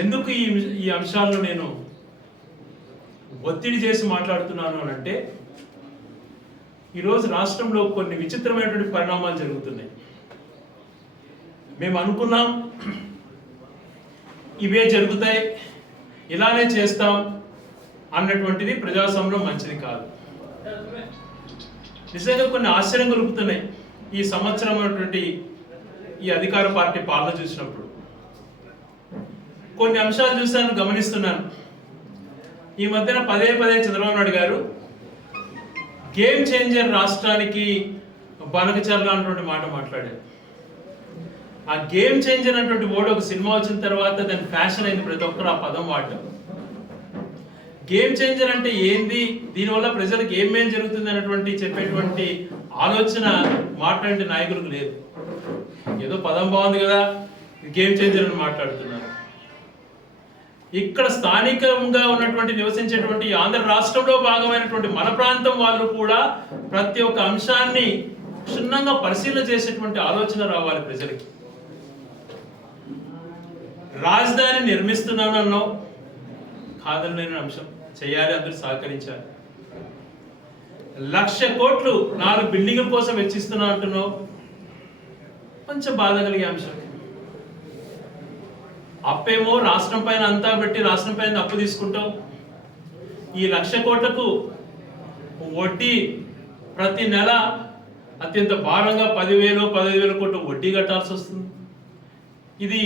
ఎందుకు ఈ ఈ అంశాలను నేను ఒత్తిడి చేసి మాట్లాడుతున్నాను అని అంటే ఈరోజు రాష్ట్రంలో కొన్ని విచిత్రమైనటువంటి పరిణామాలు జరుగుతున్నాయి. మేము అనుకున్నాం ఇవే జరుగుతాయి ఇలానే చేస్తాం అన్నటువంటిది ప్రజాస్వామ్యం మంచిది కాదు. నిజంగా కొన్ని ఆశ్చర్యం కలుగుతున్నాయి. ఈ సంవత్సరం ఈ అధికార పార్టీ పాలన చూసినప్పుడు. కొన్ని అంశాలు చూశాను గమనిస్తున్నాను. ఈ మధ్యన పదే పదే చంద్రబాబు నాయుడు గారు గేమ్ చేంజర్ రాష్ట్రానికి బనకచర్ల అన్నటువంటి మాట మాట్లాడారు. ఆ గేమ్ చేంజర్ అన్నటువంటి వర్డ్ ఒక సినిమా వచ్చిన తర్వాత దాని ఫ్యాషన్ అయింది ప్రతి ఒక్కరు ఆ పదం వాడటం గేమ్ చేంజర్ అంటే ఏంది? దీనివల్ల ప్రజలకు ఏం జరుగుతుంది అన్నటువంటి చెప్పేటువంటి ఆలోచన మాట్లాడే నాయకులకు లేదు. ఏదో పదం బాగుంది కదా గేమ్ చేంజర్ అని మాట్లాడుతున్నారు. ఇక్కడ స్థానికంగా ఉన్నటువంటి నివసించేటువంటి ఆంధ్ర రాష్ట్రంలో భాగమైనటువంటి మన ప్రాంతం వాళ్ళు కూడా ప్రతి ఒక్క అంశాన్ని క్షుణ్ణంగా పరిశీలన చేసేటువంటి ఆలోచన రావాలి ప్రజలకి. రాజధాని నిర్మిస్తున్నాను అన్నావు. కాదనలేని అంశం. చేయాలి అందరూ సహకరించాలి. లక్ష కోట్లు నాలుగు బిల్డింగుల కోసం వెచ్చిస్తున్నా అంటున్నావు. కొంచెం బాధ కలిగే అంశం. అప్పేమో రాష్ట్రం పైన అంతా పెట్టి రాష్ట్రం పైన అప్పు తీసుకుంటావు. ఈ లక్ష కోట్లకు వడ్డీ ప్రతి నెల అత్యంత భారంగా పదివేలు పదహైదు వేల కోట్లు వడ్డీ కట్టాల్సి వస్తుంది. ఇది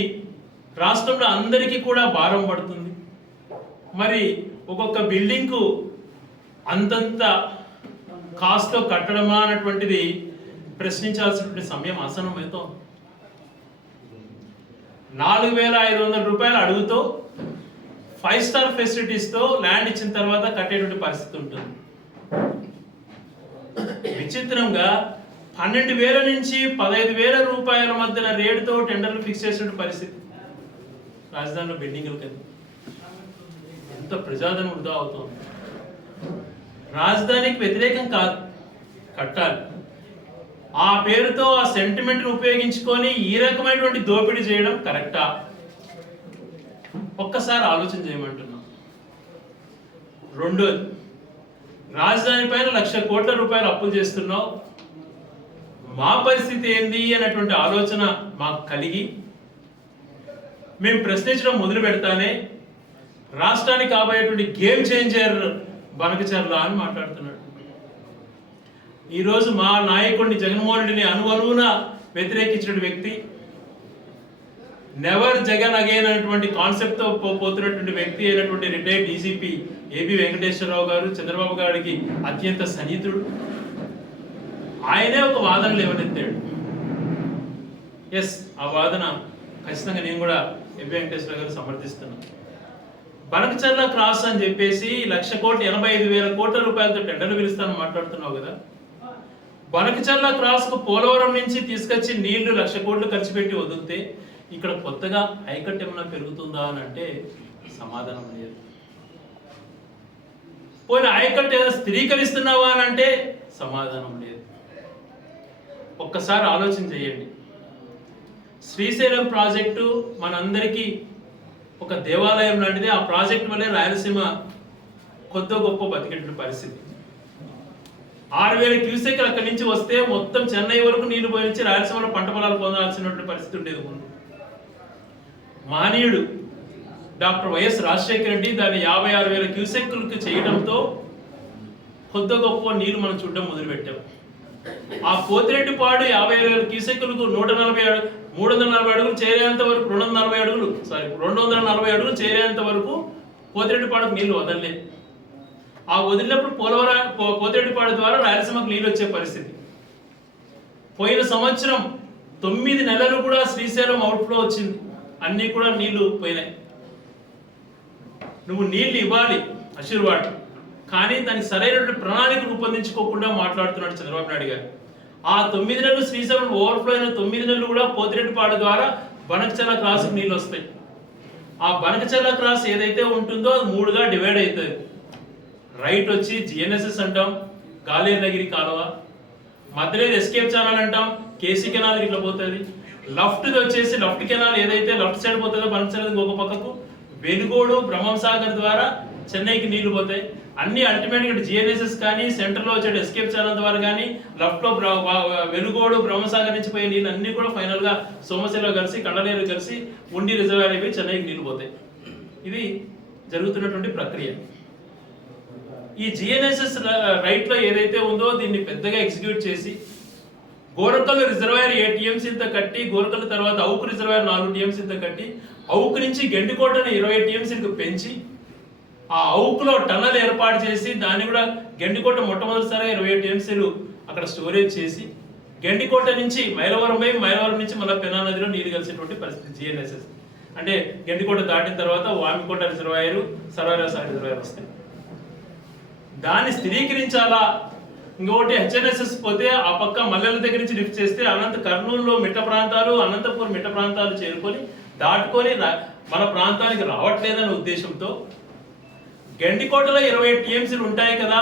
రాష్ట్రంలో అందరికీ కూడా భారం పడుతుంది. మరి ఒక్కొక్క బిల్డింగ్కు అంతంత కాస్తో కట్టడమా అన్నటువంటిది ప్రశ్నించాల్సినటువంటి సమయం ఆసనమవుతోంది నాలుగు వేల ఐదు వందల రూపాయలు అడుగుతూ ఫైవ్ స్టార్ ఫెసిలిటీస్తో ల్యాండ్ ఇచ్చిన తర్వాత కట్టేటువంటి పరిస్థితి ఉంటుంది. విచిత్రంగా పన్నెండు వేల నుంచి పదహైదు వేల రూపాయల మధ్యన రేటుతో టెండర్లు ఫిక్స్ చేసిన పరిస్థితి. రాజధానిలో బిల్డింగుల కింద. ఎంత ప్రజాధనం వృధా అవుతుంది. రాజధానికి వ్యతిరేకం కాదు. కట్టాలి. ఆ పేరుతో ఆ సెంటిమెంట్ను ఉపయోగించుకొని ఈ రకమైనటువంటి దోపిడీ చేయడం కరెక్టా ఒక్కసారి ఆలోచన చేయమంటున్నాం. రెండు రాజధాని పైన లక్ష కోట్ల రూపాయలు అప్పులు చేస్తున్నావు. మా పరిస్థితి ఏంది అనేటువంటి ఆలోచన మాకు కలిగి మేము ప్రశ్నించడం మొదలు పెడతానే రాష్ట్రానికి కాబోయేటువంటి గేమ్ చేంజర్ బనకచర్ల అని మాట్లాడుతున్నాడు. ఈరోజు మా నాయకుడిని జగన్మోహన్ రెడ్డిని అనువనువున వ్యతిరేకించిన వ్యక్తి నెవర్ జగన్ అగైన్ అనేటువంటి కాన్సెప్ట్తో పోతున్నటువంటి వ్యక్తి అయినటువంటి రిటైర్డ్ డీజీపీ ఏబి వెంకటేశ్వరరావు గారు చంద్రబాబు గారికి అత్యంత సన్నిహితుడు. ఆయనే ఒక వాదన లేవనెత్తాడు ఎస్ ఆ వాదన ఖచ్చితంగా నేను కూడా ఏబి వెంకటేశ్వర గారు సమర్థిస్తున్నాను బనకచర్ల క్రాస్ అని చెప్పేసి లక్ష కోటి ఎనభై ఐదు వేల కోట్ల రూపాయలతో టెండర్లు పిలుస్తానని మాట్లాడుతున్నావు కదా? బనకచర్ల క్రాస్కు పోలవరం నుంచి తీసుకొచ్చి నీళ్ళు లక్ష కోట్లు ఖర్చు పెట్టి వదిలితే ఇక్కడ కొత్తగా ఐకట్ ఏమైనా పెరుగుతుందా అని అంటే సమాధానం లేదు. పోయిన ఐకట్ ఏదైనా స్థిరీకరిస్తున్నావా అని అంటే సమాధానం లేదు. ఒక్కసారి ఆలోచన చేయండి. శ్రీశైలం ప్రాజెక్టు మనందరికీ ఒక దేవాలయం లాంటిది. ఆ ప్రాజెక్ట్ వల్లే రాయలసీమ కొత్త గొప్ప బతికేటువంటి పరిస్థితి. ఆరు వేల క్యూసెక్లు అక్కడి నుంచి వస్తే మొత్తం చెన్నై వరకు నీళ్ళు పోయించి రాయలసీమలో పంట పొలాలు పొందాల్సినటువంటి పరిస్థితి ఉండేది ముందు. మానీయుడు డాక్టర్ వైఎస్ రాజశేఖర రెడ్డి దాన్ని యాభై ఆరు వేల క్యూసెక్లకు చేయడంతో కొద్ది గొప్ప నీళ్ళు మనం చూడడం మొదలుపెట్టాం. ఆ పోతిరెడ్డిపాడు యాభై ఆరు వేల క్యూసెక్లకు నూట నలభై అడు మూడు వందల నలభై అడుగులు చేరేంత వరకు రెండు వందల నలభై అడుగులు సారీ రెండు వందల నలభై అడుగులు చేరేంత వరకు పోతిరెడ్డిపాడుకు నీళ్ళు వదలలేదు. ఆ వదిలినప్పుడు పోలవరం పో- పోతిరెడ్డిపాడు ద్వారా రాయలసీమకు నీళ్ళు వచ్చే పరిస్థితి. పోయిన సంవత్సరం తొమ్మిది నెలలు కూడా శ్రీశైలం అవుట్ఫ్లో వచ్చింది. అన్నీ కూడా నీళ్ళు పోయినాయి. నువ్వు నీళ్ళు ఇవ్వాలి ఆశీర్వాడ్ కానీ దానికి సరైనటువంటి ప్రణాళిక రూపొందించుకోకుండా మాట్లాడుతున్నాడు చంద్రబాబు నాయుడు గారు. ఆ తొమ్మిది నెలలు శ్రీశైలం ఓవర్ఫ్లో అయిన తొమ్మిది నెలలు కూడా పోతిరెడ్డిపాడు ద్వారా బనకచల క్రాస్కి నీళ్ళు వస్తాయి. ఆ బనకచల క్రాస్ ఏదైతే ఉంటుందో అది మూడుగా డివైడ్ అవుతుంది. రైట్ వచ్చి జిఎన్ఎస్ఎస్ అంటాం గాలేర్నగిరి కాలువ. మధ్యలో ఎస్కేప్ ఛానల్ అంటాం కేసీ కెనాల్ ఇట్లా పోతుంది. లెఫ్ట్ది వచ్చేసి లెఫ్ట్ కెనాల్ ఏదైతే లెఫ్ట్ సైడ్ పోతుందో బనకచల ఇంకొక పక్కకు వెలుగోడు బ్రహ్మం సాగర్ ద్వారా చెన్నైకి నీళ్ళు పోతాయి. అన్ని అల్టిమేట్గా జిఎన్ఎస్ఎస్ కానీ సెంటర్లో వచ్చే ఎస్కేప్ ఛానల్ ద్వారా కానీ లెఫ్ట్ వెనుగోడు వెలుగోడు బ్రహ్మసాగర్ నుంచి పోయే నీళ్ళు అన్ని కూడా ఫైనల్గా సోమశిలో కలిసి కండలేరు కలిసి ఉండి రిజర్వాయర్ అయిపోయి చెన్నైకి నీళ్ళు పోతాయి. ఇది జరుగుతున్నటువంటి ప్రక్రియ. ఈ జిఎన్ఎస్ఎస్ రైట్లో ఏదైతే ఉందో దీన్ని పెద్దగా ఎగ్జిక్యూట్ చేసి గోరకల్ రిజర్వాయర్ ఏ టీఎంసీలతో కట్టి గోరకల్ తర్వాత అవుకు రిజర్వాయర్ నాలుగు టీఎంసీలతో కట్టి అవుకు నుంచి గెండికోటను ఇరవై టీఎంసీలకు పెంచి ఆ అవుకులో టన్నల్ ఏర్పాటు చేసి దాన్ని కూడా గెండికోట మొట్టమొదటిసారిగా ఇరవై టీఎంసీలు అక్కడ స్టోరేజ్ చేసి గెండికోట నుంచి మైలవరం పోయి మైలవరం నుంచి మళ్ళీ పెనా నదిలో నీరు కలిసేటువంటి పరిస్థితి జిఎన్ఎస్ఎస్ అంటే గెండికోట దాటిన తర్వాత వామికోట రిజర్వాయర్ సర్వారాసాగర్ రిజర్వాయర్ వస్తాయి. దాన్ని స్థిరీకరించాలా? ఇంకొకటి హెచ్ఎన్ఎస్ఎస్ పోతే ఆ పక్క మల్లెల దగ్గర నుంచి లిఫ్ట్ చేస్తే అనంత కర్నూలులో మిట్ట ప్రాంతాలు అనంతపూర్ మిట్ట ప్రాంతాలు చేరుకొని దాటుకొని రా- మన ప్రాంతానికి రావట్లేదనే ఉద్దేశంతో గండికోటలో ఇరవై టీఎంసీలు ఉంటాయి కదా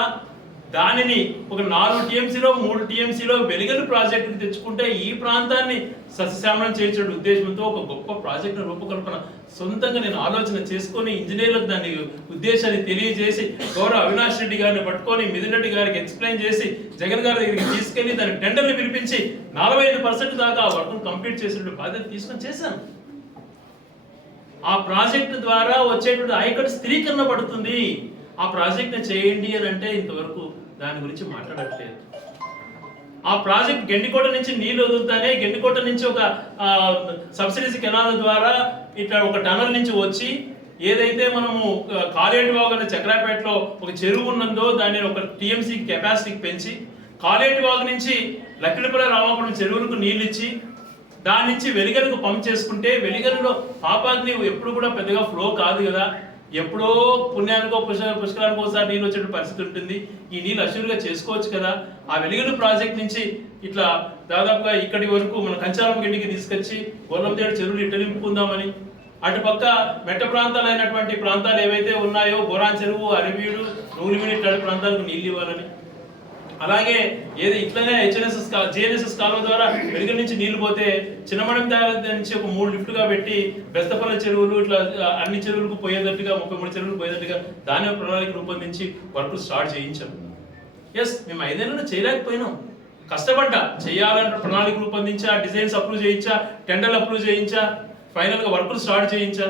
దానిని ఒక నాలుగు టీఎంసీలో మూడు టీఎంసీలో వెలిగలు ప్రాజెక్టుని తెచ్చుకుంటే ఈ ప్రాంతాన్ని సస్యశ్యామలం చేయించే ఉద్దేశంతో ఒక గొప్ప ప్రాజెక్టు రూపకల్పన సొంతంగా నేను ఆలోచన చేసుకొని ఇంజనీర్లకు దాని ఉద్దేశాన్ని తెలియజేసి గౌరవ అవినాష్ రెడ్డి గారిని పట్టుకొని మిథున్ రెడ్డి గారికి ఎక్స్ప్లెయిన్ చేసి జగన్ గారి దగ్గరికి తీసుకెళ్ళి దాని టెండర్ని పిలిపించి నలభై ఐదు పర్సెంట్ దాకా ఆ వర్క్ను కంప్లీట్ చేసినట్టు బాధ్యత తీసుకొని చేశాను. ఆ ప్రాజెక్ట్ ద్వారా వచ్చేటువంటి ఆయకట్టు స్థిరీకరణ పడుతుంది. ఆ ప్రాజెక్ట్ని చేయండి అని అంటే ఇంతవరకు దాని గురించి మాట్లాడట్లేదు. ఆ ప్రాజెక్ట్ గెండికోట నుంచి నీళ్ళు వదులుతానే గెండికోట నుంచి ఒక సబ్సిడీస్ కెనాల ద్వారా ఇట్లా ఒక టనల్ నుంచి వచ్చి ఏదైతే మనము ఆ, కాలేటి వాగు చక్రాపేటలో ఒక చెరువు ఉన్నందో దాన్ని ఒక టీఎంసీ కెపాసిటీకి పెంచి కాలేటి వాగు నుంచి లక్కిడిపల్లి రామాపురం చెరువులకు నీళ్ళు ఇచ్చి దాని నుంచి వెలిగలకు పంప్ చేసుకుంటే వెలిగలలో పాపాగ్ని ఎప్పుడు కూడా పెద్దగా ఫ్లో కాదు కదా. ఎప్పుడో పుణ్యానికో పుష్క పుష్కరానికో ఒకసారి నీళ్ళు వచ్చే పరిస్థితి ఉంటుంది. ఈ నీళ్ళు అష్యూర్గా చేసుకోవచ్చు కదా. ఆ వెలిగలు ప్రాజెక్ట్ నుంచి ఇట్లా దాదాపుగా ఇక్కడి వరకు మన కంచారం గిడ్డికి తీసుకొచ్చి గొర్రంతేడు చెరువులు ఇట్ట నింపుకుందామని అటుపక్క మెట్ట ప్రాంతాలు అయినటువంటి ప్రాంతాలు ఏవైతే ఉన్నాయో బొరాన్ చెరువు అరవీడు నూలిమిడి ఇట్లాంటి ప్రాంతాలకు నీళ్ళు ఇవ్వాలని. అలాగే ఏది ఇట్లనే హెచ్ఎన్ఎస్ఎస్ జిఎన్ఎస్ఎస్ కాలువ ద్వారా వెలుగు నుంచి నీళ్ళు పోతే చిన్నమడం దగ్గర నుంచి ఒక మూడు లిఫ్ట్గా పెట్టి బెస్తపల్ల చెరువులు ఇట్లా అన్ని చెరువులకు పోయేటట్టుగా ముప్పై మూడు చెరువులు పోయేటట్టుగా దాని ప్రణాళిక రూపొందించి వర్క్ స్టార్ట్ చేయించాం. ఎస్ మేము ఐదేళ్ళు చేయలేకపోయినాం. కష్టపడ్డా. చేయాలంటే ప్రణాళిక రూపొందించా డిజైన్స్ అప్రూవ్ చేయించా టెండర్లు అప్రూవ్ చేయించా ఫైనల్గా వర్కులు స్టార్ట్ చేయించా.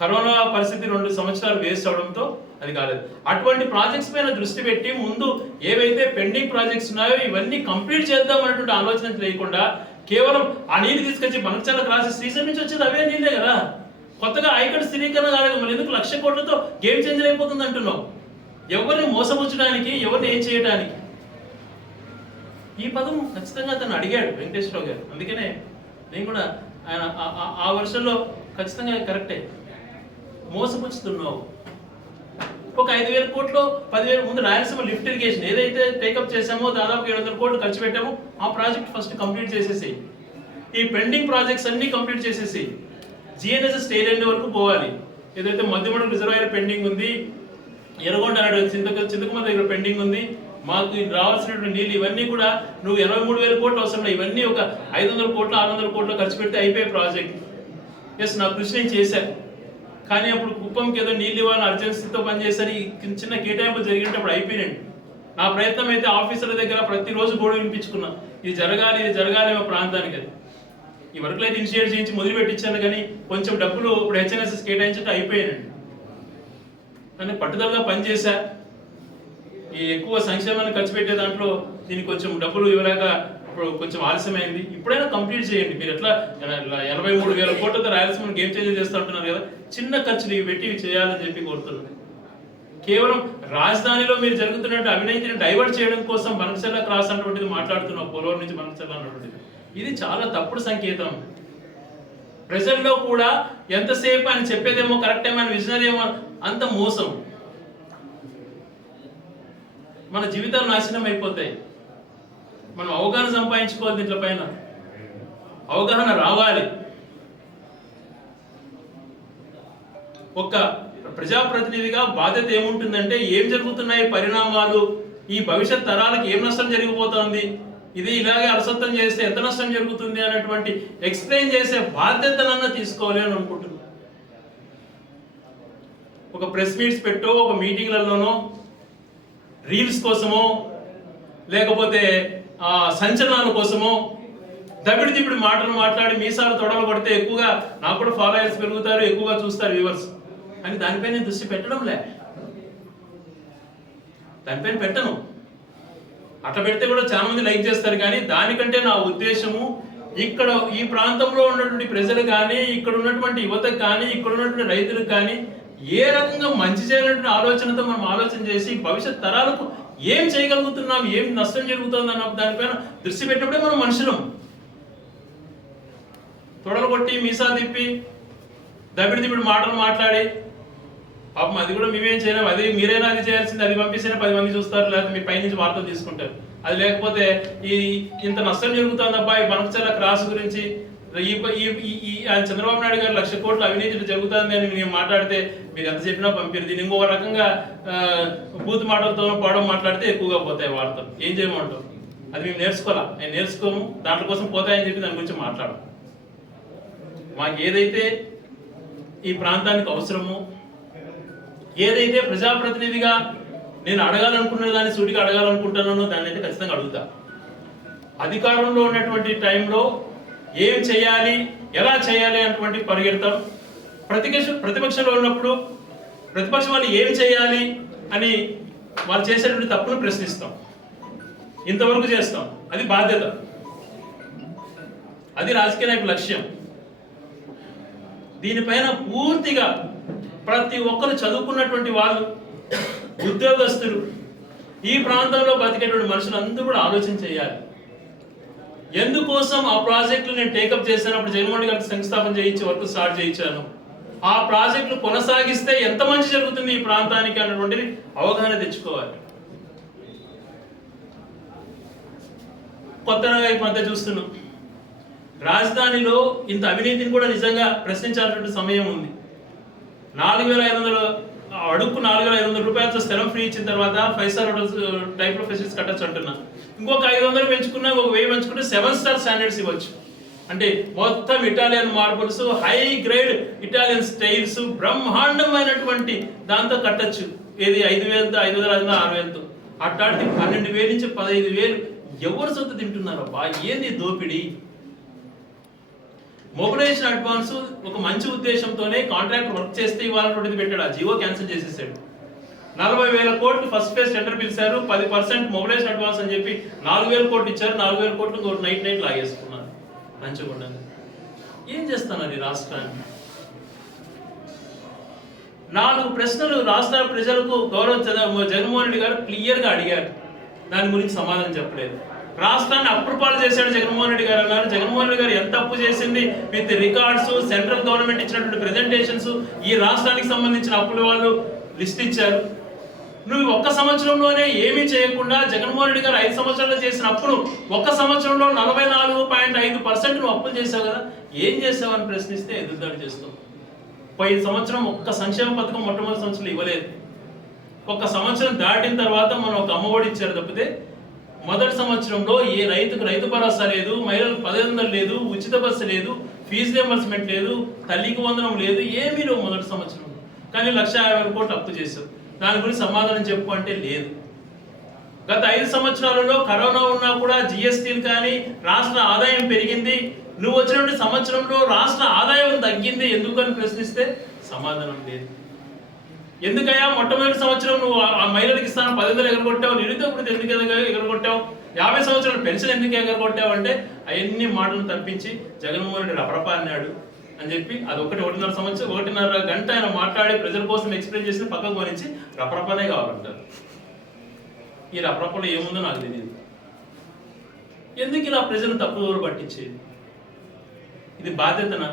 కరోనా పరిస్థితి రెండు సంవత్సరాలు వేస్ట్ అవడంతో అది కాలేదు. అటువంటి ప్రాజెక్ట్స్ పైన దృష్టి పెట్టి ముందు ఏవైతే పెండింగ్ ప్రాజెక్ట్స్ ఉన్నాయో ఇవన్నీ కంప్లీట్ చేద్దాం అనేటువంటి ఆలోచన లేకుండా కేవలం ఆ నీళ్ళు తీసుకొచ్చి బనకచల్ల రాసి సీజన్ నుంచి వచ్చేది అవే నీళ్ళే కదా. కొత్తగా ఐకట్ స్థిరీకరణ కాలేదు. మరి ఎందుకు లక్ష కోట్లతో గేమ్ చేంజర్ అయిపోతుంది అంటున్నావు? ఎవరిని మోసపుచ్చడానికి ఎవరిని ఏం చేయడానికి ఈ పదం ఖచ్చితంగా అతను అడిగాడు వెంకటేశ్వరరావు గారు. అందుకనే నేను కూడా ఆయన ఆ- ఆ వర్షంలో ఖచ్చితంగా కరెక్టే మోసపుచ్చుతున్నావు. ఒక ఐదు వేల కోట్లు పదివేల ముందు రాయలసీమ లిఫ్ట్ ఇరిగేషన్ ఏదైతే టేకప్ చేసామో దాదాపు ఏడు వందల కోట్లు ఖర్చు పెట్టామో ఆ ప్రాజెక్ట్ ఫస్ట్ కంప్లీట్ చేసేసి ఈ పెండింగ్ ప్రాజెక్ట్స్ అన్ని కంప్లీట్ చేసేసి జిఎన్ఎస్ఎస్ స్టేట్ ఎండ్ వరకు పోవాలి. ఏదైతే మధ్యమడు రిజర్వాయర్ పెండింగ్ ఉంది ఎర్రగొండ చింతక చింతకుమ దగ్గర పెండింగ్ ఉంది మాకు రావాల్సినటువంటి నీళ్ళు ఇవన్నీ కూడా నువ్వు ఇరవై మూడు వేల కోట్లు అవసరం ఇవన్నీ ఒక ఐదు వందల కోట్లు ఆరు వందల కోట్లు ఖర్చు పెడితే అయిపోయే ప్రాజెక్ట్. ఎస్ నా కృషి నేను చేశాను కానీ అప్పుడు కుప్పంకి ఏదో నీళ్ళు ఇవ్వాలని అర్జెన్సీతో పనిచేశారు. ఈ చిన్న కేటాయింపు జరిగినప్పుడు అయిపోయినాయి. నా ప్రయత్నం అయితే ఆఫీసర్ల దగ్గర ప్రతిరోజు గోడు వినిపించుకున్నా. ఇది జరగాలి ఇది జరగాలి మా ప్రాంతానికి అది. ఈ వర్క్లు అయితే ఇనిషియేట్ చేయించి మొదలు పెట్టించాను కానీ కొంచెం డబ్బులు ఇప్పుడు హెచ్ఎన్ఎస్ఎస్ కేటాయించడం అయిపోయానండి కానీ పట్టుదలగా పనిచేశా. ఈ ఎక్కువ సంక్షేమాన్ని ఖర్చు పెట్టే దాంట్లో దీనికి కొంచెం డబ్బులు ఇవ్వలేక ఇప్పుడు కొంచెం ఆలస్యమైంది. ఇప్పుడైనా కంప్లీట్ చేయండి. మీరు ఎట్లా ఎనభై మూడు వేల కోట్లతో రాయలసీమను గేమ్ చేంజ్ చేస్తూ ఉంటున్నారు కదా. చిన్న ఖర్చులు ఇవి పెట్టి చేయాలని చెప్పి కోరుతున్నాను కేవలం రాజధానిలో మీరు జరుగుతున్నట్టు అవినీతిని డైవర్ట్ చేయడం కోసం బనసెల్ల క్రాస్ అన్నటువంటిది మాట్లాడుతున్నాం పోలవరం నుంచి బనసెల్ల అన్నటువంటిది. ఇది చాలా తప్పుడు సంకేతం. ప్రజల్లో కూడా ఎంతసేపు ఆయన చెప్పేదేమో కరెక్ట్ ఏమో విజనరీ ఏమో అంత మోసం. మన జీవితాలు నాశనం అయిపోతాయి. మనం అవగాహన సంపాదించుకోవాలి దీంట్లో పైన. అవగాహన రావాలి. ఒక ప్రజాప్రతినిధిగా బాధ్యత ఏముంటుందంటే ఏం జరుగుతున్నాయి పరిణామాలు ఈ భవిష్యత్ తరాలకు ఏం నష్టం జరిగిపోతోంది ఇది ఇలాగే అలసత్వం చేస్తే ఎంత నష్టం జరుగుతుంది అనేటువంటి ఎక్స్ప్లెయిన్ చేసే బాధ్యతనన్నా తీసుకోవాలి అని అనుకుంటున్నాను ఒక ప్రెస్ మీట్స్ పెట్టో ఒక మీటింగ్లలోనో రీల్స్ కోసమో లేకపోతే సంచలనాల కోసమో దబిడి దిబిడి మాటలు మాట్లాడి మీసాలు తొడలు కొడితే ఎక్కువగా నాకు కూడా ఫాలోయర్స్ పెరుగుతారు ఎక్కువగా చూస్తారు వ్యూవర్స్ అని దానిపైన నేను దృష్టి పెట్టడం లే దానిపైన పెట్టను. అట్లా పెడితే కూడా చాలా మంది లైక్ చేస్తారు కానీ దానికంటే నా ఉద్దేశము ఇక్కడ ఈ ప్రాంతంలో ఉన్నటువంటి ప్రజలు కానీ ఇక్కడ ఉన్నటువంటి యువతకు కానీ ఇక్కడ ఉన్నటువంటి రైతులకు కానీ ఏ రకంగా మంచి చేయాలనే ఆలోచనతో మనం ఆలోచన చేసి భవిష్యత్ తరాలకు ఏం చేయగలుగుతున్నాం? ఏం నష్టం జరుగుతుంది అన్న దానిపైన దృష్టి పెట్టినప్పుడే మనం మనుషులం. తొడలు కొట్టి మీసా తిప్పి దబిడి దిబిడి మాటలు మాట్లాడి పాపం అది కూడా మేమేం చేయలేము అది మీరైనా అది చేయాల్సింది అది పంపిస్తేనే పది మంది చూస్తారు లేకపోతే మీ పైనుంచి వార్తలు తీసుకుంటారు. అది లేకపోతే ఈ ఇంత నష్టం జరుగుతుంది అబ్బా ఈ బనకచర్ల క్రాస్ గురించి ఈ ఈ ఆయన చంద్రబాబు నాయుడు గారు లక్ష కోట్లు అవినీతి జరుగుతుంది అని నేను మాట్లాడితే మీరు ఎంత చెప్పినా పంపారు. దీన్ని ఇంకో రకంగా బూత్ మాటలతో పోవడం మాట్లాడితే ఎక్కువగా పోతాయి వార్తలు. ఏం చేయమంటాం అది మేము నేర్చుకోవాలా? నేను నేర్చుకోము. దాంట్లో కోసం పోతాయని చెప్పి దాని గురించి మాట్లాడం మాకు ఏదైతే ఈ ప్రాంతానికి అవసరమో ఏదైతే ప్రజాప్రతినిధిగా నేను అడగాలనుకున్న దాన్ని సూటిగా అడగాలనుకుంటున్నానో దాన్ని అయితే ఖచ్చితంగా అడుగుతా. అధికారంలో ఉన్నటువంటి టైంలో ఏం చేయాలి ఎలా చేయాలి అటువంటి పరిగెడతాం. ప్రతిపక్ష ప్రతిపక్షంలో ఉన్నప్పుడు ప్రతిపక్షం వాళ్ళు ఏం చేయాలి అని వాళ్ళు చేసేటువంటి తప్పును ప్రశ్నిస్తాం. ఇంతవరకు చేస్తాం. అది బాధ్యత. అది రాజకీయ నాయకు లక్ష్యం. దీనిపైన పూర్తిగా ప్రతి ఒక్కరు చదువుకున్నటువంటి వాళ్ళు ఉద్యోగస్తులు ఈ ప్రాంతంలో బతికేటువంటి మనుషులు అందరూ కూడా ఆలోచన చేయాలి. ఎందుకోసం ఆ ప్రాజెక్టులు నేను టేకప్ చేసినప్పుడు జగన్మోహన్ గారికి శంకుస్థాపన చేయించి వర్క్ స్టార్ట్ చేయించాను. ఆ ప్రాజెక్టులు కొనసాగిస్తే ఎంత మంచి జరుగుతుంది ఈ ప్రాంతానికి అన్నటువంటిది అవగాహన తెచ్చుకోవాలి. కొత్తగా ఈ మధ్య చూస్తున్నాం. రాజధానిలో ఇంత అవినీతిని కూడా నిజంగా ప్రశ్నించాల్సిన సమయం ఉంది. నాలుగు వేల ఐదు వందల అడుక్కు నాలుగు వేల ఐదు వందల రూపాయలతో స్థలం ఫ్రీ ఇచ్చిన తర్వాత ఫైవ్ స్టార్ హోటల్స్ టైప్లో ఫెసిలిటీస్ కట్టచ్చు అంటున్నాను ఇంకొక ఐదు వందలు పెంచుకున్నా ఒక వెయ్యి పెంచుకుంటే సెవెన్ స్టార్ స్టాండర్డ్స్ ఇవ్వచ్చు. అంటే మొత్తం Italian marbles high grade Italian styles బ్రహ్మాండమైనటువంటి దాంతో కట్టచ్చు. ఏది ఐదు వేలతో ఐదు వేల ఐదు వందల ఆరు వేలతో. అట్లాంటి పన్నెండు వేలు నుంచి పదహైదు వేలు ఎవరు సొంత తింటున్నారో బా ఏంది దోపిడీ? మొబిలైజేషన్ అడ్వాన్స్ ఒక మంచి ఉద్దేశంతోనే కాంట్రాక్ట్ వర్క్ చేస్తే ఇవ్వాలన్నటువంటిది పెట్టాడు. ఆ జియో క్యాన్సిల్ చేసేసాడు. నలభై వేల కోట్లు ఫస్ట్ ఫేజ్ టెండర్ పిలిచారు పది పర్సెంట్ మొబిలైజేషన్ అడ్వాన్స్ అని చెప్పి నాలుగు వేల కోట్లు ఇచ్చారు నాలుగు వేల కోట్లు ఇంకో నైట్ నైట్ లాగేసుకున్నారు. మంచిగా ఏం చేస్తున్నారు ఈ రాష్ట్రాన్ని? నాలుగు ప్రశ్నలు రాష్ట్ర ప్రజలకు గౌరవ జగన్మోహన్ రెడ్డి గారు క్లియర్గా అడిగారు. దాని గురించి సమాధానం చెప్పలేదు. రాష్ట్రాన్ని అప్రూపాలు చేశాడు జగన్మోహన్ రెడ్డి గారు అన్నారు. జగన్మోహన్ రెడ్డి గారు ఎంత అప్పు చేసింది? విత్ రికార్డ్స్ సెంట్రల్ గవర్నమెంట్ ఇచ్చినటువంటి ప్రజెంటేషన్స్ ఈ రాష్ట్రానికి సంబంధించిన అప్పుల వాళ్ళు లిస్ట్ ఇచ్చారు. నువ్వు ఒక్క సంవత్సరంలోనే ఏమీ చేయకుండా జగన్మోహన్ రెడ్డి గారు ఐదు సంవత్సరాలు చేసిన అప్పును ఒక్క సంవత్సరంలో నలభై నాలుగు పాయింట్ ఐదు పర్సెంట్ నువ్వు అప్పులు చేసావు కదా? ఏం చేసావని ప్రశ్నిస్తే ఎదురుదాడి చేస్తావు. పోయిన సంవత్సరం ఒక్క సంక్షేమ పథకం మొట్టమొదటి సంవత్సరం ఇవ్వలేదు. ఒక సంవత్సరం దాటిన తర్వాత మనం ఒక అమ్మఒడి ఇచ్చారు తప్పితే మొదటి సంవత్సరంలో ఏ రైతుకు రైతు భరోసా లేదు మహిళలకు పదిహేను వందలు లేదు ఉచిత బస్సు లేదు ఫీజు రియంబర్స్మెంట్ లేదు తల్లికి వందనం లేదు ఏమీ లేవు మొదటి సంవత్సరం కానీ లక్ష యాభై కోట్లు అప్పు చేశారు దాని గురించి సమాధానం చెప్పు అంటే లేదు. గత ఐదు సంవత్సరాలలో కరోనా ఉన్నా కూడా జిఎస్టీలు కానీ రాష్ట్ర ఆదాయం పెరిగింది. నువ్వు వచ్చినటువంటి సంవత్సరంలో రాష్ట్ర ఆదాయం తగ్గింది ఎందుకు అని ప్రశ్నిస్తే సమాధానం లేదు. ఎందుకయ్యా? మొట్టమొదటి సంవత్సరం నువ్వు ఆ- మహిళలకు ఇస్తాను పది వందలు ఎగరగొట్టావు నిరుద్యోగుడు ఎందుకు ఎగరగొట్టావు? యాభై సంవత్సరాల పెన్షన్ ఎందుకు ఎగరగొట్టావు అంటే అవన్నీ మాటలు తప్పించి జగన్మోహన్ రెడ్డి రపరపా అన్నాడు అని చెప్పి అది ఒకటి ఒకటిన్నర సంవత్సరం ఒకటిన్నర గంట ఆయన మాట్లాడి ప్రజల కోసం ఎక్స్ప్లెయిన్ చేసి పక్కకు గురించి రపరపనే కావాలంటారు. ఈ రపరపలో ఏముందో నాకు తెలియదు ఎందుకు ఇలా ప్రజలు తప్పుదోవ పట్టించేది? ఇది బాధ్యతనా?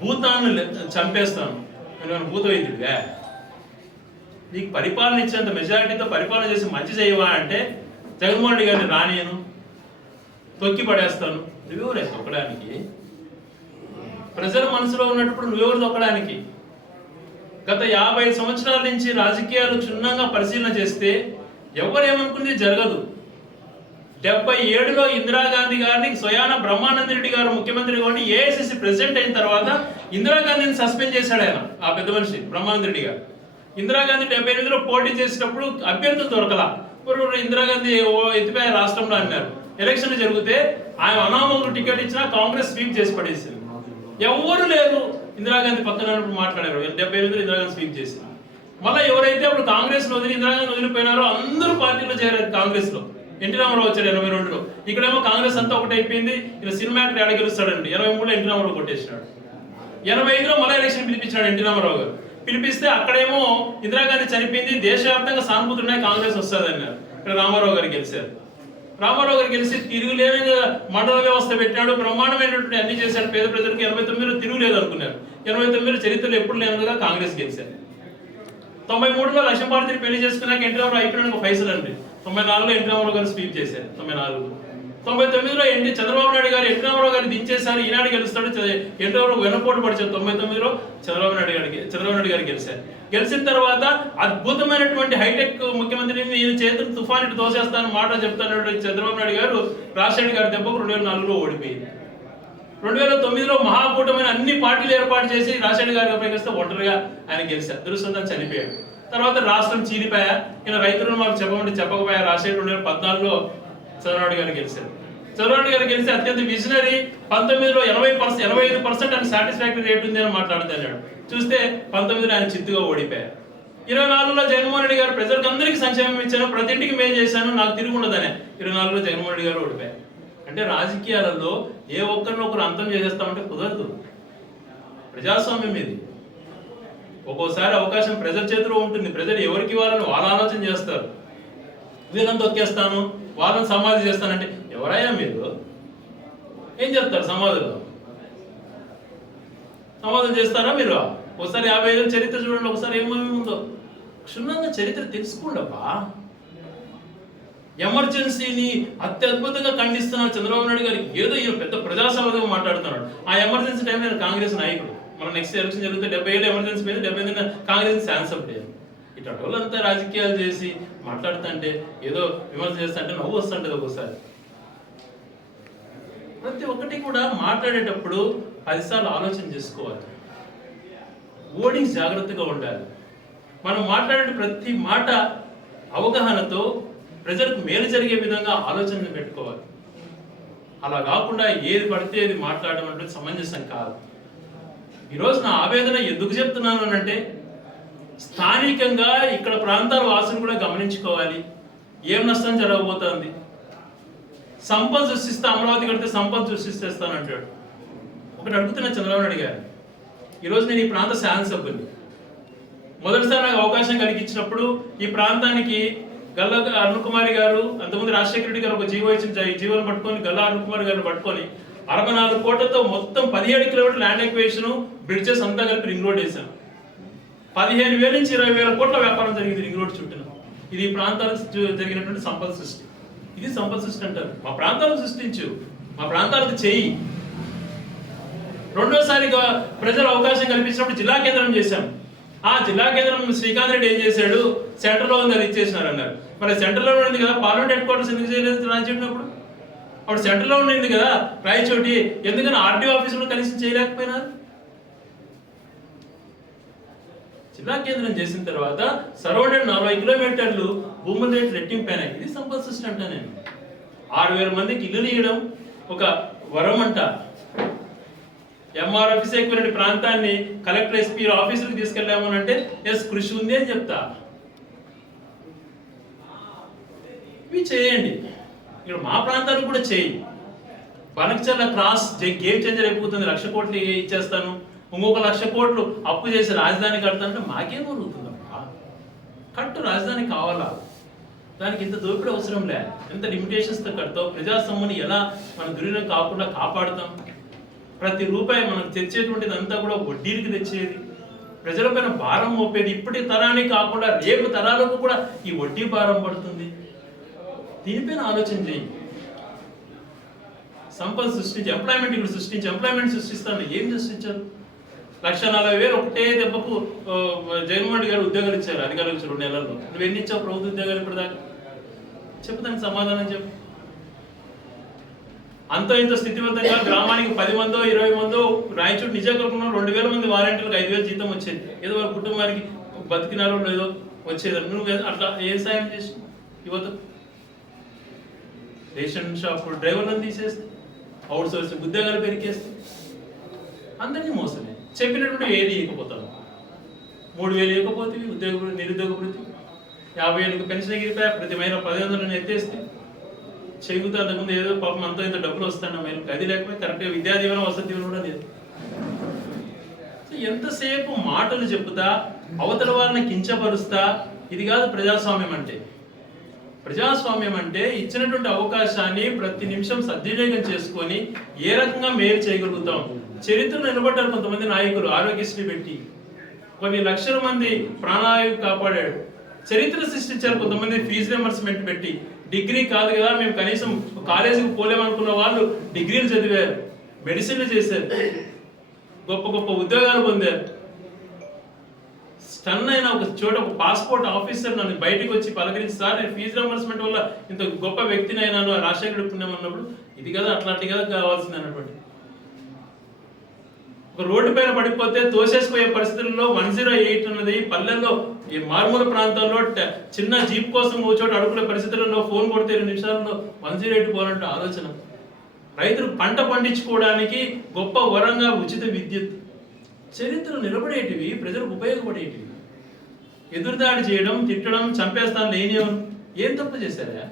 భూతాన్ని చంపేస్తాను. నేను భూత వైద్యుడిగా నీకు పరిపాలన ఇచ్చేంత మెజారిటీతో పరిపాలన చేసి మంచి చేయవా అంటే జగన్మోహన్ రెడ్డి గారిని రానియను తొక్కి పడేస్తాను నువ్వెవరే తొక్కడానికి? ప్రజల మనసులో ఉన్నప్పుడు నువ్వెవరు తొక్కడానికి? గత యాభై సంవత్సరాల నుంచి రాజకీయాలు క్షుణ్ణంగా పరిశీలన చేస్తే ఎవరేమనుకుంది జరగదు. డెబ్బై ఏడులో ఇందిరాగాంధీ గారిని స్వయాన బ్రహ్మానంద రెడ్డి గారు ముఖ్యమంత్రి కాబట్టి ఏఐసిసి ప్రెసిడెంట్ అయిన తర్వాత ఇందిరాగాంధీని సస్పెండ్ చేశాడు ఆయన ఆ పెద్ద మనిషి బ్రహ్మానంద రెడ్డి గారు. ఇందిరాగాంధీ డెబ్బై ఎనిమిదిలో పోటీ చేసేటప్పుడు అభ్యర్థులు దొరకలా. ఇప్పుడు ఇందిరాగాంధీ ఓ ఎత్తిపోయే రాష్ట్రంలో అన్నారు. ఎలక్షన్ జరిగితే ఆయన అనామకులు టికెట్ ఇచ్చినా కాంగ్రెస్ స్వీప్ చేసి పడేసింది. ఎవరు లేరు. ఇందిరాగాంధీ పక్కన మాట్లాడారు. డెబ్బై ఎనిమిదిలో ఇందిరాగాంధీ స్వీప్ చేసి. మళ్ళీ ఎవరైతే అప్పుడు కాంగ్రెస్ వదిలి ఇందిరాగాంధీ వదిలిపోయినారో అందరూ పార్టీలో చేరారు కాంగ్రెస్లో ఎన్టీ రామారావు వచ్చాడు ఎనభై రెండులో. ఇక్కడేమో కాంగ్రెస్ అంతా ఒకటి అయిపోయింది. ఇలా సినిమా యాక్టర్ ఎడ గెలుస్తాడండి. ఎనభై మూడులో ఎన్టీ రామారావు కొట్టేసినాడు. ఎనభై ఐదులో మళ్ళీ ఎలక్షన్ పిలిపించాడు ఎన్టీ రామారావు గారు. పిలిపిస్తే అక్కడేమో ఇందిరాగాంధీ చనిపోయింది. దేశవ్యాప్తంగా సానుభూతి ఉన్నాయి. కాంగ్రెస్ వస్తుంది అన్నారు ఇక్కడ రామారావు గారు గెలిచారు. రామారావు గారు గెలిచి తిరుగులేని మండల వ్యవస్థ పెట్టాడు. బ్రహ్మాండమైనటువంటి అన్ని చేశాడు. పేద ప్రజలకు ఎనభై తొమ్మిదిలో తిరుగులేదు అనుకున్నారు ఎనభై తొమ్మిదిలో చరిత్రలో ఎప్పుడు లేనుగా కాంగ్రెస్ గెలిచారు. తొంభై మూడులో లక్ష్మీపార్తిని పెళ్ళి చేసుకున్నాక ఎన్టీ రామారావు అయిపోయిన పైసలు అండి. తొంభై నాలుగులో ఎన్టీ రామారావు గారు స్వీప్ చేశారు. తొంభై నాలుగు. తొంభై తొమ్మిదిలో ఎన్టీ చంద్రబాబు నాయుడు గారు ఎన్టీ రామారావు గారిని దించేశారు. ఈనాడు గెలుస్తాడు. ఎన్టీ రామారావు వెనపోటు పడిచారు. తొంభై తొమ్మిదిలో చంద్రబాబు నాయుడు గారికి చంద్రబాబు నాయుడు గారు గెలిచారు. గెలిచిన తర్వాత అద్భుతమైనటువంటి హైటెక్ ముఖ్యమంత్రిని నేను చేతులు తుఫాన్ ఇటు తోసేస్తాను మాట చెప్తాను చంద్రబాబు నాయుడు గారు రాజశేఖర్ గారి దెబ్బకు రెండు వేల నాలుగులో ఓడిపోయింది. రెండు వేల తొమ్మిదిలో మహాకూటమైన అన్ని పార్టీలు ఏర్పాటు చేసి రాజశేఖర్ గారు ఉపయోగిస్తే ఒంటరిగా ఆయన గెలిచారు. దురుసంతం చనిపోయాడు. తర్వాత రాష్ట్రం చీలిపోయా ఇలా రైతులను మాకు చెప్పమంటే చెప్పకపోయా రాజశేఖర్ రెండు వేల పద్నాలుగులో చంద్రబాబు గారు గెలిచారు. చంద్రబాబు గారు గెలిచి అత్యంత విజనరీ పంతొమ్మిదిలో ఎనభై పర్సెంట్ ఎనభై ఐదు పర్సెంట్ ఆయన సాటిస్ఫాక్టరీ రేట్ ఉంది అని మాట్లాడుతున్నాడు. చూస్తే పంతొమ్మిదిలో ఆయన చిత్తుగా ఓడిపోయారు. ఇరవై నాలుగులో జగన్మోహన్ రెడ్డి గారు ప్రజలకు అందరికీ సంక్షేమం ఇచ్చాను ప్రతి ఇంటికి మేలు చేశాను నాకు తిరుగుండదనే ఉండదనే ఇరవై నాలుగులో జగన్మోహన్ రెడ్డి గారు ఓడిపోయారు. అంటే రాజకీయాలలో ఏ ఒక్కరిని ఒకరు అంతం చేసేస్తామంటే కుదరదు. ప్రజాస్వామ్యం ఇది. ఒక్కోసారి అవకాశం ప్రజల చేతిలో ఉంటుంది. ప్రజలు ఎవరికి ఇవ్వాలని వాళ్ళ ఆలోచన చేస్తారు. వీళ్ళని తొక్కేస్తాను వాళ్ళని సమాధి చేస్తానంటే ఎవరయ్యా మీరు? ఏం చెప్తారు సమాధిలో సమాధం చేస్తారా మీరు? ఒకసారి యాభై ఐదు చరిత్ర చూడండి ఒకసారి ఏమేమి ఉందో క్షుణ్ణంగా చరిత్ర తెలుసుకోండబ్బా ఎమర్జెన్సీని అత్యద్భుతంగా ఖండిస్తున్నారు చంద్రబాబు నాయుడు గారు ఏదో ఈయన పెద్ద ప్రజాసభగా మాట్లాడుతున్నాడు. ఆ ఎమర్జెన్సీ టైంలో కాంగ్రెస్ నాయకుడు. మన నెక్స్ట్ ఎలక్షన్ జరిగితే డెబ్బై ఏళ్ళు ఎమర్జెన్సీ మీద డెబ్బై ఎనిమిది కాంగ్రెస్ శాన్సప్ లేదు ఇటు వాళ్ళంతా రాజకీయాలు చేసి మాట్లాడుతుంటే ఏదో విమర్శ చేస్తుంటే నవ్వు వస్తుంటుంది ఒక్కోసారి. ప్రతి ఒక్కటి కూడా మాట్లాడేటప్పుడు పదిసార్లు ఆలోచన చేసుకోవాలి. ఓడింగ్ జాగ్రత్తగా ఉండాలి. మనం మాట్లాడే ప్రతి మాట అవగాహనతో ప్రజలకు మేలు జరిగే విధంగా ఆలోచనలు పెట్టుకోవాలి. అలా కాకుండా ఏది పడితే అది మాట్లాడడం అంటే సమంజసం కాదు. ఈరోజు నా ఆవేదన ఎందుకు చెప్తున్నాను అంటే స్థానికంగా ఇక్కడ ప్రాంతాల వాసులు కూడా గమనించుకోవాలి. ఏం నష్టం జరగబోతోంది? సంపద సృష్టిస్తే అమరావతి కడితే సంపద సృష్టిస్తేస్తానంటాడు ఒకటి అడుగుతున్నా చంద్రబాబు అడిగారు. ఈరోజు నేను ఈ ప్రాంత శాసనసభ్యుని మొదటిసారి నాకు అవకాశం కలిగించినప్పుడు ఈ ప్రాంతానికి గల్లా అరుణ్ కుమారి గారు అంతకుముందు రాజశేఖర రెడ్డి గారు ఒక జీవో ఇచ్చిన జీవోని పట్టుకొని గల్లా అరుణ్ కుమార్ గారిని పట్టుకొని అరవై నాలుగు కోట్లతో మొత్తం పదిహేడు కిలోమీటర్ ల్యాండ్ ఎక్వేషన్ బ్రిడ్జెస్ అంతా కలిపి రింగ్ రోడ్ వేసాం పదిహేను వేల నుంచి ఇరవై వేల కోట్ల వ్యాపారం జరిగింది రింగ్ రోడ్ చుట్టూ ఇది ఈ ప్రాంతాలకు జరిగినటువంటి సంపద సృష్టి. ఇది సంపద సృష్టి అంటారు. మా ప్రాంతాలను సృష్టించు. మా ప్రాంతాలకు చేయి. రెండోసారిగా ప్రజలు అవకాశం కల్పించినప్పుడు జిల్లా కేంద్రం చేశాం. ఆ జిల్లా కేంద్రం శ్రీకాంత్ రెడ్డి ఏం చేశాడు? సెంటర్లో ఉంది అది ఇచ్చేసినారు అన్నారు. మరి సెంటర్లో ఉంది కదా పార్లమెంట్ హెడ్ క్వార్టర్స్ ఎందుకు చేయలేదు రాజేటప్పుడు అప్పుడు? సెంటర్లో ఉండింది కదా రాయచోటి. ఎందుకని ఆర్టీఓ ఆఫీసులో కలిసి చేయలేకపోయినారు? జిల్లా కేంద్రం చేసిన తర్వాత సరౌండెడ్ నలభై కిలోమీటర్లు భూముల రేట్లు రెట్టింపైనాయి ఇది సంపద సృష్టి అంట నేను ఆరు వేల మందికి ఇల్లు ఇవ్వడం ఒక వరం అంట. ఎంఆర్ ఆఫీస్ ఎక్కువ ప్రాంతాన్ని కలెక్టర్ ఎస్పీ ఆఫీసులకు తీసుకెళ్ళాము అంటే ఎస్ కృషి ఉంది అని చెప్తా. ఇవి చేయండి. ఇక్కడ మా ప్రాంతానికి కూడా చేయి. బనక్చర్ల క్రాస్ గేమ్ చేంజర్ అయిపోతుంది. లక్ష కోట్లు ఇచ్చేస్తాను. ఇంకొక లక్ష కోట్లు అప్పు చేసి రాజధాని కడతానంటే మాకేం జరుగుతుందమ్మా కట్టు రాజధాని కావాలా? దానికి ఇంత దోపిడీ అవసరం లే. ఎంత లిమిటేషన్స్తో కడతావు? ప్రజాసమ్ముని ఎలా మన దుర్వినియోగం కాకుండా కాపాడుతాం? ప్రతి రూపాయి మనం తెచ్చేటువంటిది అంతా కూడా వడ్డీలకి తెచ్చేది. ప్రజలపైన భారం మోపేది ఇప్పటి తరానికి కాకుండా రేపు తరాలకు కూడా ఈ వడ్డీ భారం పడుతుంది. దీనిపైన ఆలోచన చేయి. సంపద సృష్టించి ఎంప్లాయ్మెంట్ ఇక్కడ సృష్టించి ఎంప్లాయ్మెంట్ సృష్టిస్తాను ఏం సృష్టించారు? లక్ష నలభై వేలు ఒకటే దెబ్బకు జగన్మోహన్ రెడ్డి గారు ఉద్యోగాలు ఇచ్చారు అధికారులు ఇచ్చారు రెండు నెలల్లో. నువ్వు ఎన్ని ఇచ్చావు ప్రభుత్వ ఉద్యోగాలు ఇప్పటిదాకా? చెప్పు దానికి సమాధానం చెప్పు. అంతో ఇంత స్థితివంతంగా గ్రామానికి పది మందో ఇరవై మందో రాయచూడు నిజాకరకుండా రెండు వేల మంది వాలంటీర్లకు ఐదు వేలు జీతం వచ్చేది. ఏదో వాళ్ళ కుటుంబానికి బతికినారో లేదో వచ్చేది. నువ్వు అట్లా ఏ సాయం చేసి యువత రేషన్ షాప్ డ్రైవర్లను తీసేస్తే అవుట్ సోర్సింగ్ ఉద్యోగాలు పెరిగేస్తే అందరినీ మోసమే. చెప్పినటువంటి ఏది ఇవ్వకపోతాను మూడు వేలు ఇవ్వకపోతే ఉద్యోగ నిరుద్యోగ వృత్తి యాభై ఏళ్ళకి పెన్షన్ ఎగిరిపోయా ప్రతి మహిళ పదిహేను వందలు ఎత్తేస్తే చెబుతా అంతకుముందు ఏదో పాపం అంత ఇంత డబ్బులు వస్తాను మేము అది లేకపోతే కరెక్ట్గా విద్యా దీవెన వసతి దీవెన కూడా లేదు. ఎంతసేపు మాటలు చెబుతా అవతల వాళ్ళని కించపరుస్తా ఇది కాదు ప్రజాస్వామ్యం అంటే. ప్రజాస్వామ్యం అంటే ఇచ్చినటువంటి అవకాశాన్ని ప్రతి నిమిషం సద్వినియోగం చేసుకొని ఏ రకంగా మేలు చేయగలుగుతాం? చరిత్ర నిలబడ్డారు కొంతమంది నాయకులు ఆరోగ్యశ్రీ పెట్టి. కొన్ని లక్షల మంది ప్రాణాయు కాపాడాడు. చరిత్ర సృష్టించారు కొంతమంది ఫీజు రియంబర్స్మెంట్ పెట్టి. డిగ్రీ కాదు కదా మేము కనీసం కాలేజీకి పోలేమనుకున్న వాళ్ళు డిగ్రీలు చదివారు మెడిసిన్లు చేశారు. గొప్ప గొప్ప ఉద్యోగాలు పొందారు. స్టన్ అయిన ఒక చోట ఒక పాస్పోర్ట్ ఆఫీసర్ నన్ను బయటకు వచ్చి పలకరించి సార్ నేను ఫీజు రింబర్స్మెంట్ వల్ల ఇంత గొప్ప వ్యక్తిని అయినాను రాజశేఖర్ పుణ్యం ఇది కదా అట్లాంటి కదా కావాల్సింది అన్నటువంటి. ఒక రోడ్డు పైన పడిపోతే తోసేసిపోయే పరిస్థితుల్లో వన్ జీరో ఎయిట్ అన్నది పల్లెల్లో ఈ మారుమూల ప్రాంతాల్లో చిన్న జీప్ కోసం ఓ చోట అడుగుల పరిస్థితుల్లో ఫోన్ కొడితే రెండు నిమిషాల్లో వన్ జీరో ఎయిట్ పోవాలంటే ఆలోచన. రైతులు పంట పండించుకోవడానికి గొప్ప వరంగా ఉచిత విద్యుత్. చరిత్ర నిలబడేటివి ప్రజలకు ఉపయోగపడేటివి. ఎదురుదాడి చేయడం తిట్టడం చంపేస్తాను లేనివను ఏం తప్పు చేశారా?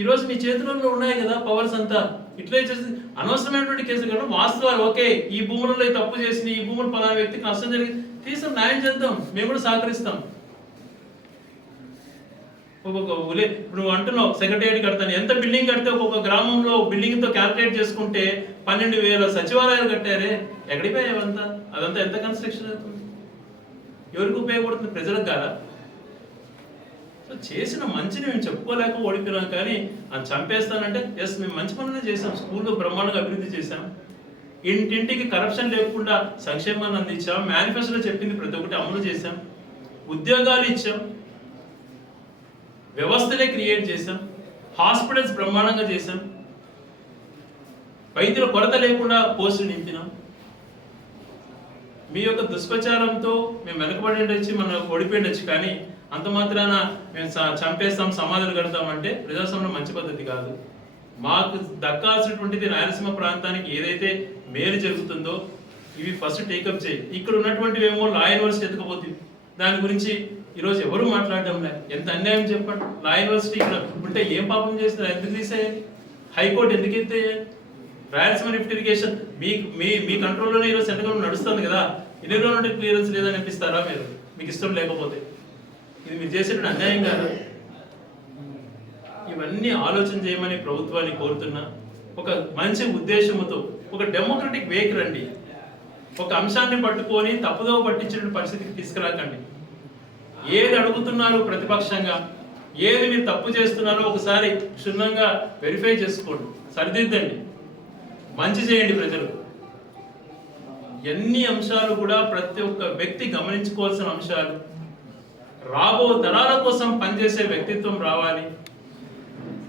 ఈరోజు మీ చేతులలో ఉన్నాయి కదా పవర్స్ అంతా. ఇట్లా చేసి అనవసరమైనటువంటి కేసులు కాదు వాస్తవాలు. ఓకే ఈ భూములలో తప్పు చేసిన ఈ భూములు పలానా వ్యక్తికి నష్టం జరిగింది తీసుకుని న్యాయం చేద్దాం మేము కూడా సహకరిస్తాం. ఒక్కొక్క ఊలే ఇప్పుడు నువ్వు అంటున్నావు సెక్రటేరియట్ కడతాను. ఎంత బిల్డింగ్ కడితే ఒక్కొక్క గ్రామంలో బిల్డింగ్తో క్యాల్కులేట్ చేసుకుంటే పన్నెండు వేల సచివాలయాలు కట్టారే. ఎక్కడికి పోయాయి అవంతా అదంతా ఎంత కన్స్ట్రక్షన్ అవుతుంది? ఎవరికి ఉపయోగపడుతుంది? ప్రజలకు కాదా? సో చేసిన మంచిని మేము చెప్పుకోలేక ఓడిపోయినాం కానీ అది చంపేస్తానంటే ఎస్ మేము మంచి పనులే చేసాం స్కూల్లో బ్రహ్మాండంగా అభివృద్ధి చేశాం. ఇంటింటికి కరప్షన్ లేకుండా సంక్షేమాన్ని అందించాం. మేనిఫెస్టోలో చెప్పింది ప్రతి ఒక్కటి అమలు చేశాం. ఉద్యోగాలు ఇచ్చాం. వ్యవస్థలే క్రియేట్ చేశాం. హాస్పిటల్స్ బ్రహ్మాండంగా చేశాం. వైద్యుల కొరత లేకుండా పోస్టులు నింపినాం. మీ యొక్క దుష్ప్రచారంతో మేము వెనకబడి ఉండొచ్చు మనం ఓడిపోయిండొచ్చు కానీ అంత మాత్రాన మేము చ- చంపేస్తాం సమాధులు కడతామంటే ప్రజాస్వామ్యం మంచి పద్ధతి కాదు. మాకు దక్కాల్సినటువంటిది రాయలసీమ ప్రాంతానికి ఏదైతే మేలు జరుగుతుందో ఇవి ఫస్ట్ టేకప్ చేయి. ఇక్కడ ఉన్నటువంటివి ఏమో లా యూనివర్సిటీ ఎత్తుకపోతుంది దాని గురించి ఈరోజు ఎవరు మాట్లాడడం లే ఎంత అన్యాయం చెప్పండి. లా యూనివర్సిటీ ఇక్కడ ఉంటే ఏం పాపం చేస్తారు? ఎందుకు తీసేయాలి? హైకోర్టు ఎందుకు ఎత్తేయాలి? రాయలసీమ లిఫ్ట్ ఇరిగేషన్ మీ మీ మీ కంట్రోల్లోనే ఈరోజు సెంట్రల్ నడుస్తుంది కదా ఇన్ని రోజులు క్లియరెన్స్ లేదని అనిపిస్తారా మీరు? మీకు ఇష్టం లేకపోతే. ఇది మీరు చేసేటువంటి అన్యాయం కాదు. ఇవన్నీ ఆలోచన చేయమని ప్రభుత్వాన్ని కోరుతున్నా ఒక మంచి ఉద్దేశంతో ఒక డెమోక్రటిక్ వేక్ రండి. ఒక అంశాన్ని పట్టుకొని తప్పుదో పట్టించిన పరిస్థితికి తీసుకురాకండి. ఏది అడుగుతున్నారు ప్రతిపక్షంగా ఏది మీరు తప్పు చేస్తున్నారో ఒకసారి క్షుణ్ణంగా వెరిఫై చేసుకోండి. సరిదిద్దండి. మంచి చేయండి ప్రజలు. ఎన్ని అంశాలు కూడా ప్రతి ఒక్క వ్యక్తి గమనించుకోవాల్సిన అంశాలు. రాబో తరాల కోసం పనిచేసే వ్యక్తిత్వం రావాలి.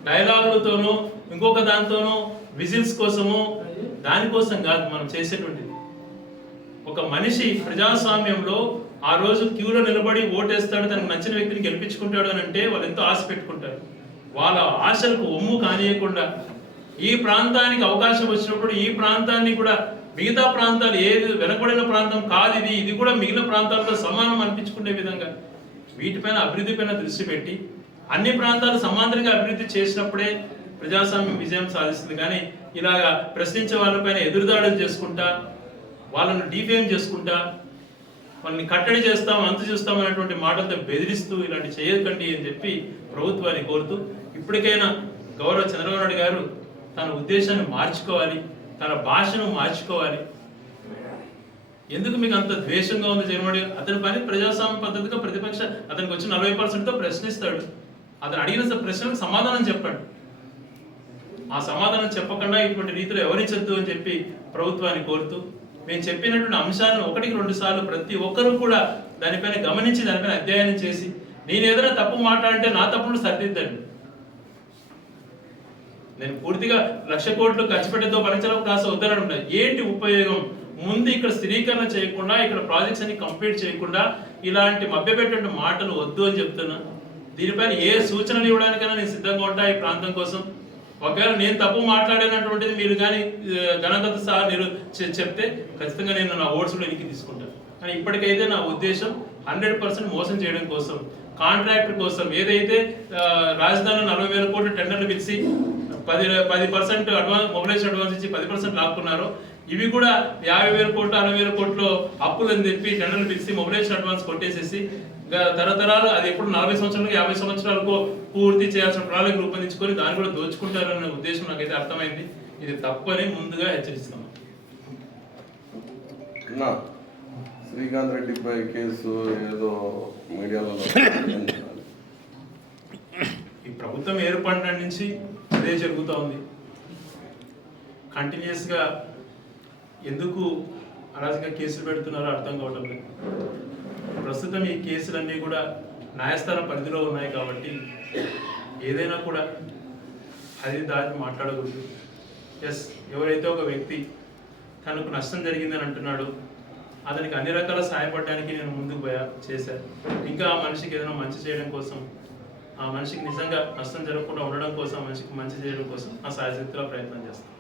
డైలాగులతోనూ ఇంకొక దాంతోనూ విజిల్స్ కోసము దానికోసం కాదు మనం చేసేటువంటిది. ఒక మనిషి ప్రజాస్వామ్యంలో ఆ రోజు క్యూలో నిలబడి ఓటేస్తాడు తనకు నచ్చిన వ్యక్తిని గెలిపించుకుంటాడు అని అంటే వాళ్ళు ఎంతో ఆశ పెట్టుకుంటారు. వాళ్ళ ఆశలకు ఒమ్ము కానియకుండా ఈ ప్రాంతానికి అవకాశం వచ్చినప్పుడు ఈ ప్రాంతాన్ని కూడా మిగతా ప్రాంతాలు ఏది వెనకబడిన ప్రాంతం కాదు ఇది ఇది కూడా మిగిలిన ప్రాంతాలతో సమానం అనిపించుకునే విధంగా వీటిపైన అభివృద్ధి పైన దృష్టి పెట్టి అన్ని ప్రాంతాలు సమాంతరంగా అభివృద్ధి చేసినప్పుడే ప్రజాస్వామ్యం విజయం సాధిస్తుంది. కానీ ఇలాగా ప్రశ్నించే వాళ్ళపైన ఎదురుదాడులు చేసుకుంటా వాళ్ళను డిఫేమ్ చేసుకుంటా వాళ్ళని కట్టడి చేస్తాం అంతు చూస్తాం అనేటువంటి మాటలతో బెదిరిస్తూ ఇలాంటి చేయకండి అని చెప్పి ప్రభుత్వాన్ని కోరుతూ ఇప్పటికైనా గౌరవ చంద్రబాబు నాయుడు గారు తన ఉద్దేశాన్ని మార్చుకోవాలి తన భాషను మార్చుకోవాలి. ఎందుకు మీకు అంత ద్వేషంగా ఉంది జగన్మోహన్ అతని పని ప్రజాస్వామ్య పద్ధతిగా ప్రతిపక్ష అతనికి వచ్చి నలభై పర్సెంట్తో ప్రశ్నిస్తాడు. అతను అడిగిన ప్రశ్నలకు సమాధానం చెప్పండి. ఆ సమాధానం చెప్పకుండా ఇటువంటి రీతిలో ఎవరించద్దు అని చెప్పి ప్రభుత్వాన్ని కోరుతూ మేము చెప్పినటువంటి అంశాలను ఒకటికి రెండు సార్లు ప్రతి ఒక్కరూ కూడా దానిపైన గమనించి దానిపైన అధ్యయనం చేసి నేను ఏదైనా తప్పు మాట్లాడితే నా తప్పును సరిదిద్దండి. నేను పూర్తిగా లక్ష కోట్లు ఖర్చు పెట్టేదో భరించడం కాస్త వద్దనడం ఏంటి ఉపయోగం? ముందు ఇక్కడ స్థిరీకరణ చేయకుండా ఇక్కడ ప్రాజెక్ట్స్ అన్ని కంప్లీట్ చేయకుండా ఇలాంటి మభ్యపెట్టే మాటలు వద్దు అని చెప్తున్నా. దీనిపైన ఏ సూచనలు ఇవ్వడానికైనా నేను సిద్ధంగా ఉంటా ఈ ప్రాంతం కోసం. ఒకవేళ నేను తప్పు మాట్లాడినటువంటిది మీరు కానీ గణగత సహా మీరు చెప్తే ఖచ్చితంగా నేను నా ఓట్స్ వెనక్కి తీసుకుంటాను కానీ ఇప్పటికైతే నా ఉద్దేశం హండ్రెడ్ పర్సెంట్ మోసం చేయడం కోసం. కాంట్రాక్టర్ కోసం ఏదైతే రాజధాని నలభై వేల కోట్లు టెండర్లు పిలిచి పది పది పర్సెంట్ అడ్వాన్స్ మొబైలైజ్ అడ్వాన్స్ ఇచ్చి పది పర్సెంట్ లాక్కున్నారు ఇవి కూడా యాభై వేల కోట్లు అరవై వేల కోట్లు అప్పులు అని చెప్పి టెండర్లు పిలిచి మొబైలైజేషన్ అడ్వాన్స్ కొట్టేసేసి తరతరాలు అది ఎప్పుడు నలభై సంవత్సరాలకు యాభై సంవత్సరాలకు పూర్తి చేయాల్సిన ప్రణాళిక రూపొందించుకొని దాన్ని కూడా దోచుకుంటారనే ఉద్దేశం నాకైతే అర్థమైంది. ఇది తప్పని ముందుగా హెచ్చరిస్తున్నాం. శ్రీకాంత్ రెడ్డిపై కేసు ఏదో మీడియాలో ఈ ప్రభుత్వం ఏర్పడిన నుంచి అదే జరుగుతూ ఉంది. కంటిన్యూస్గా ఎందుకు అరాజక కేసులు పెడుతున్నారో అర్థం కావడం లేదు. ప్రస్తుతం ఈ కేసులన్నీ కూడా న్యాయస్థాన పరిధిలో ఉన్నాయి కాబట్టి ఏదైనా కూడా అది దాన్ని మాట్లాడకూడదు. ఎస్ ఎవరైతే ఒక వ్యక్తి తనకు నష్టం జరిగిందని అంటున్నాడు అతనికి అన్ని రకాల సహాయపడడానికి నేను ముందుకు పోయా చేశాను ఇంకా ఆ మనిషికి ఏదైనా మంచి చేయడం కోసం ఆ మనిషికి నిజంగా నష్టం జరగకుండా ఉండడం కోసం మనిషికి మంచి చేయడం కోసం ఆ సాయశక్తిలో ప్రయత్నం చేస్తాను